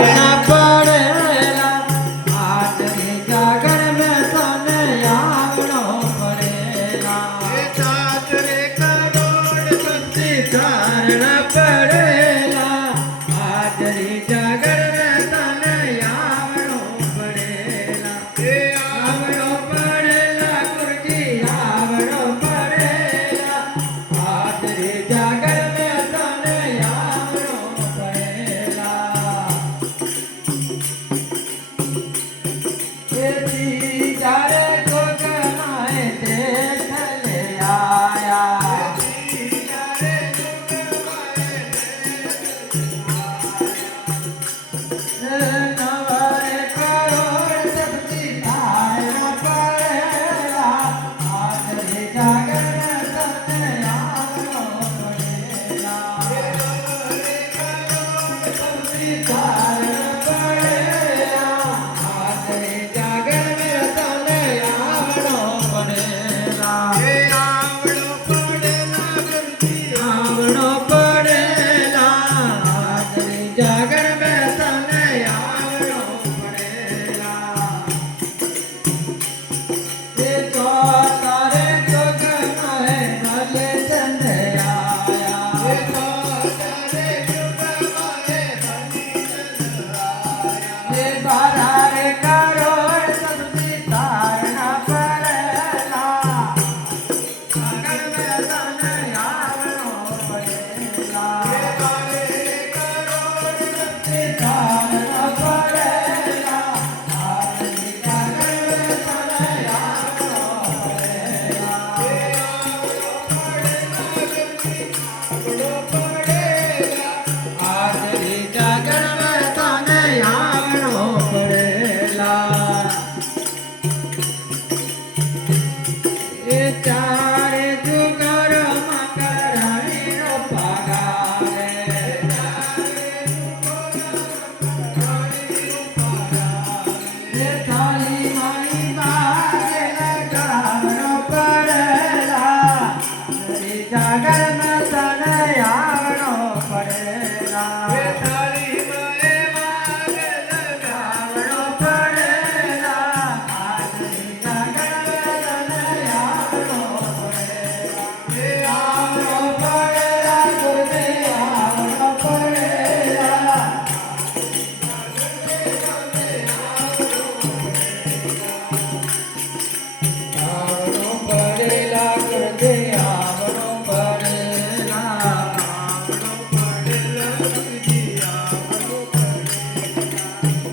તારણા પડેલા હાજરી જાગર મેં તને આવડો પડેલા સાતરે કરોડ સંતી તારણા પડેલા હાજરી જાગર મેં તને આવડો પડેલા આવડો પડેલા ગુરુજી આવડો પડેલા હાજરી જાગર મેં તને આવડો પડેલા તેથી જ્યારે કોકનાએ દેખલે આયા નવારે કરોડ શક્તિ તારા પડેલા હાજરી જાગર તને આવડો પડેલા શક્તિ તારા પડેલા હાજરી જાગર તને આવડો પડેલા આવડો પડેલા ગુરુજી આવડો પડેલા હાજરી જાગર મેં તને આવડો પડેલા એ તો તારે ગગનએ ભલે ચંદ્ર આયા એ તો તારે કૃપાએ બની એ બારા રે કરોડ સબથી તારણા પડેલા જાગર મેં તને આવડો પડેલા તારણા પડેલા હાજરી જાગર મેં તને આવડો પડેલા હાજરી જાગર મેં તને આવડો પડેલા એ ચારે જુગર મકરાણી નો પગારે એ થાળી મારી બારે લગાવડો પડેલા હાજરી જાગર મેં તને આવડો પડેલા આવડો પડેલા હાજરી જાગર મેં તને આવડો પડેલા આવડો પડેલા ગુરુજી આવડો પડેલા આવડો પડેલા ગુરુજી આવડો પડેલા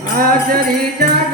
હાજરી જાગર